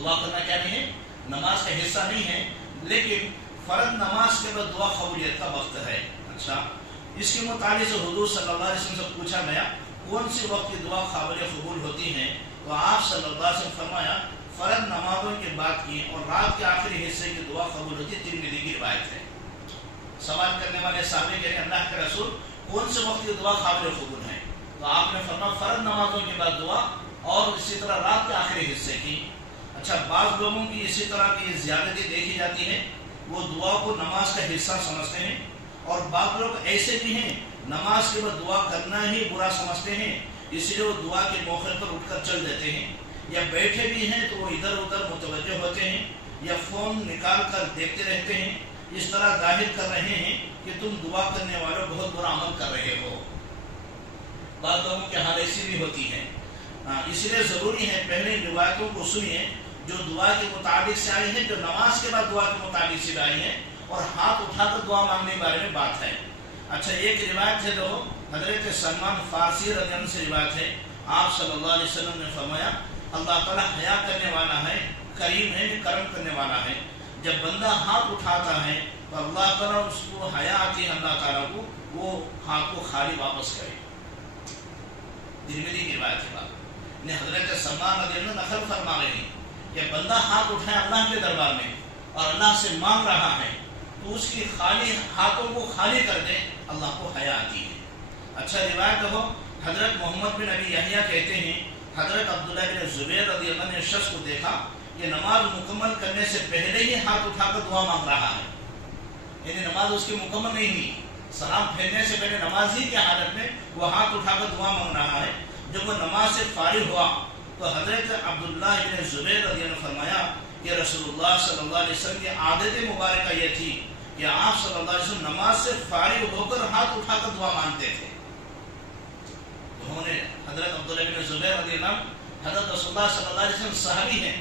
دعا کرنا کیا نہیں ہے؟ نماز کا حصہ نہیں ہے، لیکن فرض نماز کے بعد دعا قبولیت کا وقت ہے۔ اچھا، اس کے متعلق سے حضور صلی اللہ علیہ وسلم سے پوچھا گیا کون سی وقت کی دعا قابل قبول ہوتی ہے، تو آپ صلی اللہ علیہ وسلم فرمایا فرض نمازوں کے بعد کی اور رات کے آخری حصے کی دعا قبول ہوتی ہے۔ ترمذی کی روایت ہے۔ سوال کرنے والے صحابی کہہ رہے ہیں اللہ کے رسول کون سے وقت کی دعا قابل قبول ہے، تو آپ نے فرمایا فرض نمازوں کے بعد دعا اور اسی طرح رات کے آخری حصے کی۔ اچھا، بعض لوگوں کی اسی طرح کی زیادتی دیکھی جاتی ہے، وہ دعا کو نماز کا حصہ سمجھتے ہیں، اور بعض لوگ ایسے بھی ہیں نماز کے بعد دعا کرنا ہی برا سمجھتے ہیں، اس لیے وہ دعا کے موقع پر اٹھ کر چل دیتے ہیں، یا بیٹھے بھی ہیں تو وہ ادھر ادھر متوجہ ہوتے ہیں، یا فون نکال کر دیکھتے رہتے ہیں، اس طرح ظاہر کر رہے ہیں کہ تم دعا کرنے والوں بہت برا عمل کر رہے ہو۔ بعض لوگوں کی حال ایسی بھی ہوتی ہے، اس لیے ضروری ہے پہلے روایتوں کو سنیے جو دعا کے متعلق سے آئی ہیں، جو نماز کے بعد دعا کے متعلق سے آئی ہیں، اور ہاتھ اٹھا کر دعا مانگنے کے بارے میں بات ہے۔ اچھا، ایک روایت ہے جو حضرت سلمان فارسی رضی اللہ عنہ سے روایت ہے، آپ صلی اللہ علیہ وسلم نے فرمایا اللہ تعالیٰ حیا کرنے والا ہے، کریم ہے، کرم کرنے والا ہے، جب بندہ ہاتھ اٹھاتا ہے تو اللہ تعالیٰ اس کو حیا آتی ہے اللہ تعالیٰ کو وہ ہاتھ کو خالی واپس کرے۔ ترمذی کی روایت ہے بات نے حضرت سلمان رضی اللہ عنہ نقل فرما رہے ہیں کہ بندہ ہاتھ اٹھائے اللہ کے دربار میں اور اللہ سے مانگ رہا ہے تو اس کی خالی ہاتھوں کو خالی کر دے، اللہ کو حیا آتی ہے۔ اچھا، روایت ہو حضرت محمد بن ابی یحییٰ کہتے ہیں حضرت عبداللہ بن زبیر رضی اللہ عنہ نے شخص کو دیکھا کہ نماز مکمل کرنے سے پہلے ہی ہاتھ اٹھا کر دعا مانگ رہا ہے، یعنی نماز اس کی مکمل نہیں ہوئی، سلام پھیرنے سے پہلے نماز ہی کی حالت میں وہ ہاتھ اٹھا کر دعا مانگ رہا ہے۔ جب وہ نماز سے فارغ ہوا تو حضرت عبداللہ بن زبیر رضی اللہ عنہ نے فرمایا کہ رسول اللہ صلی اللہ علیہ وسلم کی عادت مبارکہ یہ تھی کہ آپ صلی اللہ علیہ وسلم نماز سے فارغ ہو کر ہاتھ اٹھا کر دعا مانگتے تھے۔ انہوں نے حضرت عبداللہ بن زبیر رضی اللہ عنہ حضرت رسول اللہ صلی اللہ علیہ وسلم صحابی ہیں،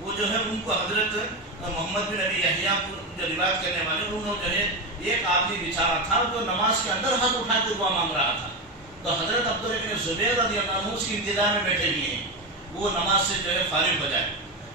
وہ جو ہے ان کو حضرت محمد بن ابی یحییٰ جو روایت کرنے والے انہوں جو ہے ایک آدمی بیچارہ تھا جو نماز کے اندر ہاتھ اٹھا کے دعا مانگ رہا تھا، تو حضرت عبداللہ بن زبیر رضی اللہ عنہ اس کی انتظار میں بیٹھے ہوئے ہیں وہ نماز سے جو ہے فارغ ہو جائے۔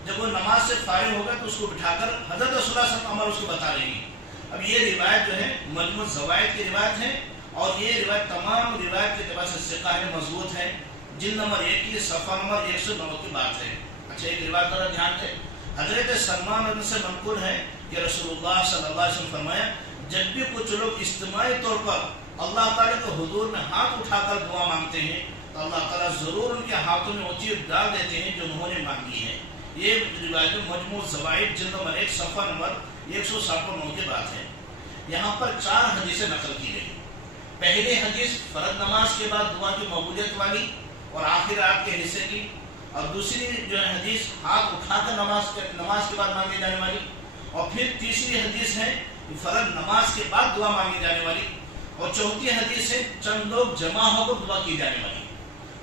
جب وہ نماز سے فارغ ہو گئے تو اس کو بٹھا کر حضرت رسول اللہ صلی اللہ علیہ وسلم عمر اس کو بتا رہی ہیں۔ اب یہ روایت جو ہے مجموع زوائد کی روایت ہے، اور یہ روایت تمام روایت کے اعتبار سے ثقہ ہے، مضبوط ہے، جلد نمبر 1 کی صفحہ نمبر 109 کی بات ہے۔ اچھا، ایک روایت پر دھیان دیں، حضرت سلمان رضی اللہ عنہ سے منقول ہے کہ رسول اللہ صلی اللہ علیہ وسلم فرمایا جب بھی کچھ لوگ اجتماعی طور پر اللہ تعالیٰ کے حضور میں ہاتھ اٹھا کر دعا مانگتے ہیں تو اللہ تعالیٰ ضرور ان کے ہاتھوں میں وہ چیز ڈال دیتے ہیں جو انہوں نے مانگی ہے۔ یہ روایت مجموع زوائد جلد نمبر 1 صفحہ نمبر 109 کی بات ہے۔ یہاں پر 4 حدیثیں نقل کی گئی۔ پہلی حدیث فرض نماز کے بعد دعا کی مقبولیت والی اور آخر رات کے حصے کی، اور دوسری جو ہے حدیث ہاتھ اٹھا کر نماز کے بعد مانگی جانے والی، اور پھر تیسری حدیث ہے فرض نماز کے بعد دعا مانگی جانے والی، اور چوتھی حدیث ہے چند لوگ جمع ہو کر دعا کی جانے والی۔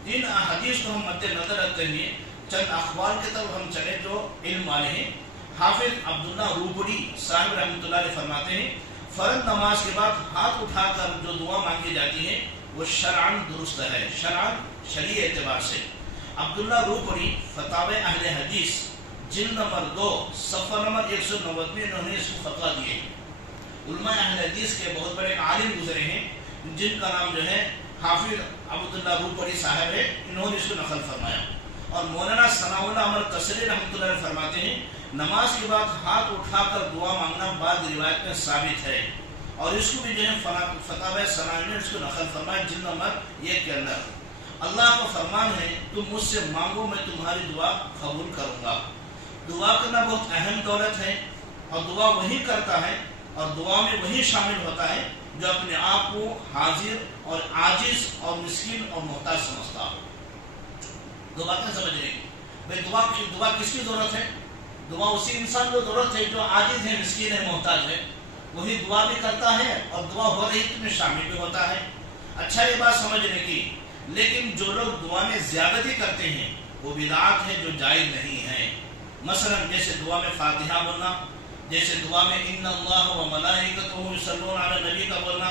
ان حدیث کو ہم مد نظر رکھتے ہوئے چند اخبار کی طرف ہم چلے جو علم والے ہیں۔ حافظ عبداللہ روبڑی صاحب رحمۃ اللہ علیہ فرماتے ہیں فرض نماز کے بعد ہاتھ اٹھا کر جو دعا مانگی جاتی ہے وہ شرعاً درست ہے، شرعاً شرعی اعتبار سے۔ عبداللہ روبڑی فتاوی اہل حدیث جلد نمبر 2 صفحہ نمبر 190 میں انہوں نے اس کو فتویٰ دیے۔ علماء اہل حدیث کے بہت بڑے عالم گزرے ہیں جن کا نام جو ہے حافظ عبداللہ روبڑی صاحب ہے، انہوں نے اس کو نقل فرمایا۔ اور مولانا ثناء اللہ عمر قصری رحمۃ اللہ علیہ فرماتے ہیں نماز کے بعد ہاتھ اٹھا کر دعا مانگنا بعض روایت میں ثابت ہے، اور اس کو بھی جو ہے فتاوی ثنائی نے اس کو نقل فرمایا جلد نمبر 1 کے اندر۔ اللہ کا فرمان ہے تم مجھ سے مانگو میں تمہاری دعا قبول کروں گا۔ دعا کرنا بہت اہم دولت ہے، اور دعا وہی کرتا ہے اور دعا میں وہی شامل ہوتا ہے جو اپنے آپ کو حاضر اور عاجز اور مسکین اور محتاج سمجھتا ہو۔ دو باتیں سمجھ رہے ہیں بھائی، دعا کس کی ضرورت ہے؟ دعا اسی انسان کو ضرورت ہے جو عاجز ہے، مسکین ہے، محتاج ہے، وہی دعا بھی کرتا ہے اور دعا ہو رہی میں شامل بھی ہوتا ہے۔ اچھا، یہ بات سمجھنے کی، لیکن جو لوگ دعا میں زیادتی کرتے ہیں وہ بدعات ہے جو جائز نہیں ہے۔ مثلا جیسے دعا میں فاتحہ بولنا، جیسے دعا میں ان اللہ و ملائکتہ یصلون علی النبی کا بولنا،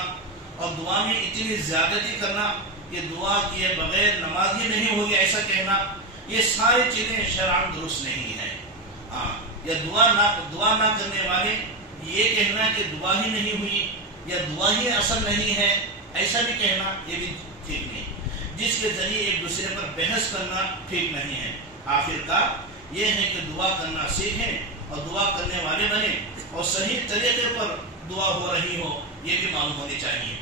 اور دعا میں اتنی زیادتی کرنا کہ دعا کیے بغیر نماز ہی نہیں ہوگی ایسا کہنا، یہ ساری چیزیں شرعاً درست نہیں ہیں۔ ہاں، یا دعا نہ کرنے والے یہ کہنا کہ دعا ہی نہیں ہوئی یا دعا ہی اصل نہیں ہے، ایسا بھی کہنا یہ بھی ٹھیک نہیں، جس کے ذریعے ایک دوسرے پر بحث کرنا ٹھیک نہیں ہے۔ آخرکار یہ ہے کہ دعا کرنا سیکھیں اور دعا کرنے والے بنیں، اور صحیح طریقے پر دعا ہو رہی ہو یہ بھی معلوم ہونی چاہیے۔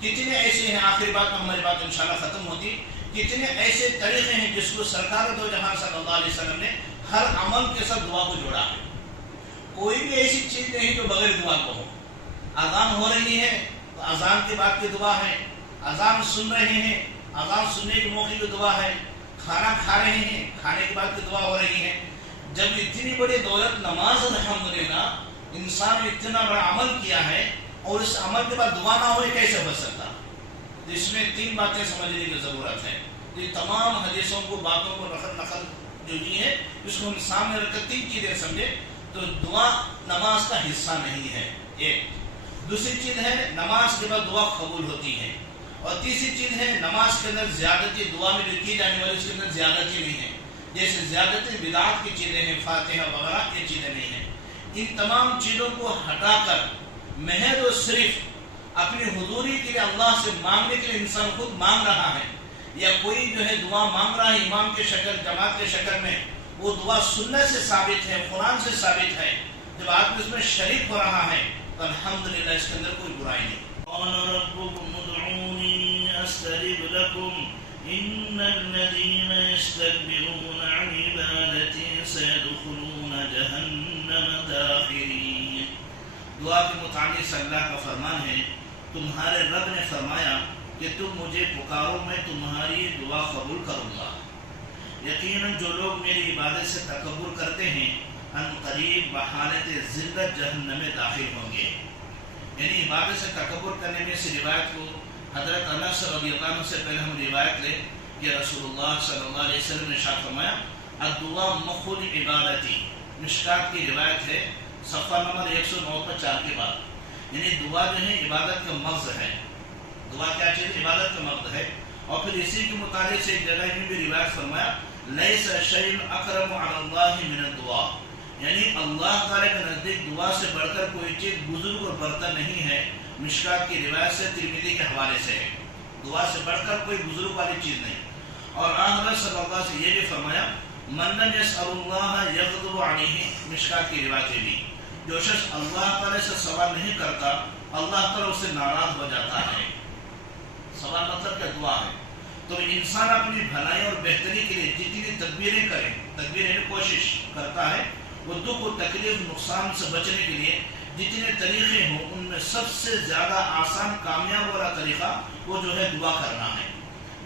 کتنے ایسے ہیں، آخری بات میں ہماری بات انشاءاللہ ختم ہوتی، کتنے ایسے طریقے ہیں جس کو سرکار دو جہاں صلی اللہ علیہ وسلم نے ہر عمل کے ساتھ دعا کو جوڑا ہے۔ کوئی بھی ایسی چیز نہیں جو بغیر دعا کو ہو۔ اذان ہو رہی ہے تو اذان کے بعد کی دعا ہے، اذان سن رہے ہیں، اذان سننے کے موقع کی دعا ہے، کھانا کھا رہے ہیں، کھانے کے بعد کی دعا ہو رہی ہے۔ جب اتنی بڑی دولت نماز الحمدللہ، انسان نے اتنا بڑا عمل کیا ہے اور اس عمل کے بعد دعا نہ ہوئے کیسے بچ سکتا؟ اس میں تین باتیں سمجھنے کی ضرورت ہے۔ یہ تمام حدیثوں کو، باتوں کو نقل جو دی ہے، اس کو ہم سامنے رکھ کر تین چیزیں سمجھے تو دعا نماز کا حصہ نہیں ہے، ایک۔ دوسری چیز ہے نماز کے بعد دعا قبول ہوتی ہے، اور تیسری چیز ہے نماز کے اندر زیادتی، دعا میں جو کی جانے والی اس کے اندر زیادتی نہیں ہے، جیسے زیادتی بدعات کی چیزیں ہیں، فاتحہ وغیرہ یہ چیزیں نہیں ہیں۔ ان تمام چیزوں کو ہٹا کر محض و صرف اپنی حضوری کے لیے اللہ سے مانگنے کے لیے انسان خود مانگ رہا ہے، یا کوئی جو ہے دعا مانگ رہا ہے امام کے شکل، جماعت کے شکل میں، وہ دعا سنت سے ثابت ہے، قرآن سے ثابت ہے، جب آدمی اس میں شریک ہو رہا ہے تو الحمدللہ اس کے اندر کوئی برائی نہیں۔ قال ربكم ادعوني استجب لكم ان الذين يستكبرون عن عبادتي سيدخلون جهنم داخرين۔ دعا کے متعلق سے اللہ کا فرمان ہے، تمہارے رب نے فرمایا کہ تم مجھے پکارو، میں تمہاری دعا قبول کروں گا۔ یقیناً جو لوگ میری عبادت سے تکبر کرتے ہیں ان قریب بحالت ذلت جہنم میں داخل ہوں گے۔ یعنی عبادت سے تکبر کرنے میں اس روایت کو حضرت انس رضی اللہ عنہ سے پہلے ہم روایت لیں کہ رسول اللہ صلی اللہ علیہ وسلم نے ارشاد فرمایا الدعاء مخ عبادتی، مشکات کی روایت ہے، صفحہ نمبر 109 پر 4 کے بعد۔ یعنی دعا جو ہے عبادت کا مغز ہے، دعا کیا چیز؟ عبادت کا مغز ہے۔ اور پھر اسی کے متعلق سے ایک جگہ میں بھی روایت فرمایا لیس شیء اکرم علی اللہ من الدعاء، یعنی اللہ تعالیٰ کے نزدیک دعا سے بڑھ کر کوئی چیز بزرگ اور برتر نہیں ہے۔ مشکات کی روایت سے ترمذی کے حوالے سے ہے، دعا سے بڑھ کر کوئی بزرگ والی چیز نہیں۔ اور حضرت صلی اللہ علیہ وسلم سے یہ بھی فرمایا من لم یسأل اللہ یغضب علیہ، مشکات کی روایت بھی، جو شخص اللہ تعالیٰ سے سوال نہیں کرتا اللہ تعالیٰ اس سے ناراض ہو جاتا ہے۔ سوال مطلب کیا؟ دعا ہے۔ تو انسان اپنی بھلائی اور بہتری کے لیے جتنی تدبیریں کرے، تدبیریں کوشش کرتا ہے، وہ دکھ و تکلیف نقصان سے بچنے کے لیے جتنے طریقے ہوں ان میں سب سے زیادہ آسان کامیاب والا طریقہ وہ جو ہے دعا کرنا ہے۔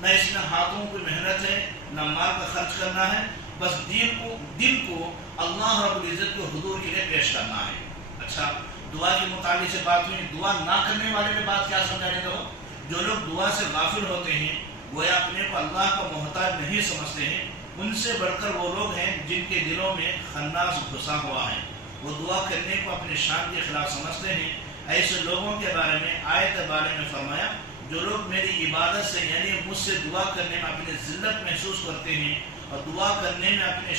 نہ اس میں ہاتھوں کی محنت ہے، نہ مال کا خرچ کرنا ہے، بس دل کو اللہ رب العزت کے حضور کے لیے پیش کرنا ہے۔ اچھا، دعا کے متعلق سے بات ہوئی، دعا نہ کرنے والے میں بات کیا سمجھانے دو؟ جو لوگ دعا سے غافل ہوتے ہیں، گویا اپنے کو اللہ کا محتاج نہیں سمجھتے ہیں، ان سے بڑھ کر وہ لوگ ہیں جن کے دلوں میں خناس گھسا ہوا ہے، وہ دعا کرنے کو اپنے شان کے خلاف سمجھتے ہیں۔ ایسے لوگوں کے بارے میں آیت بارے میں فرمایا جو لوگ میری عبادت سے یعنی مجھ سے دعا کرنے میں اپنی ذلت محسوس کرتے ہیں اور دعا کرنے میں اپنے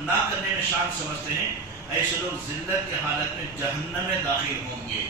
نہ کرنے میں شان سمجھتے ہیں، ایسے لوگ ذلت کی حالت میں جہنم میں داخل ہوں گے۔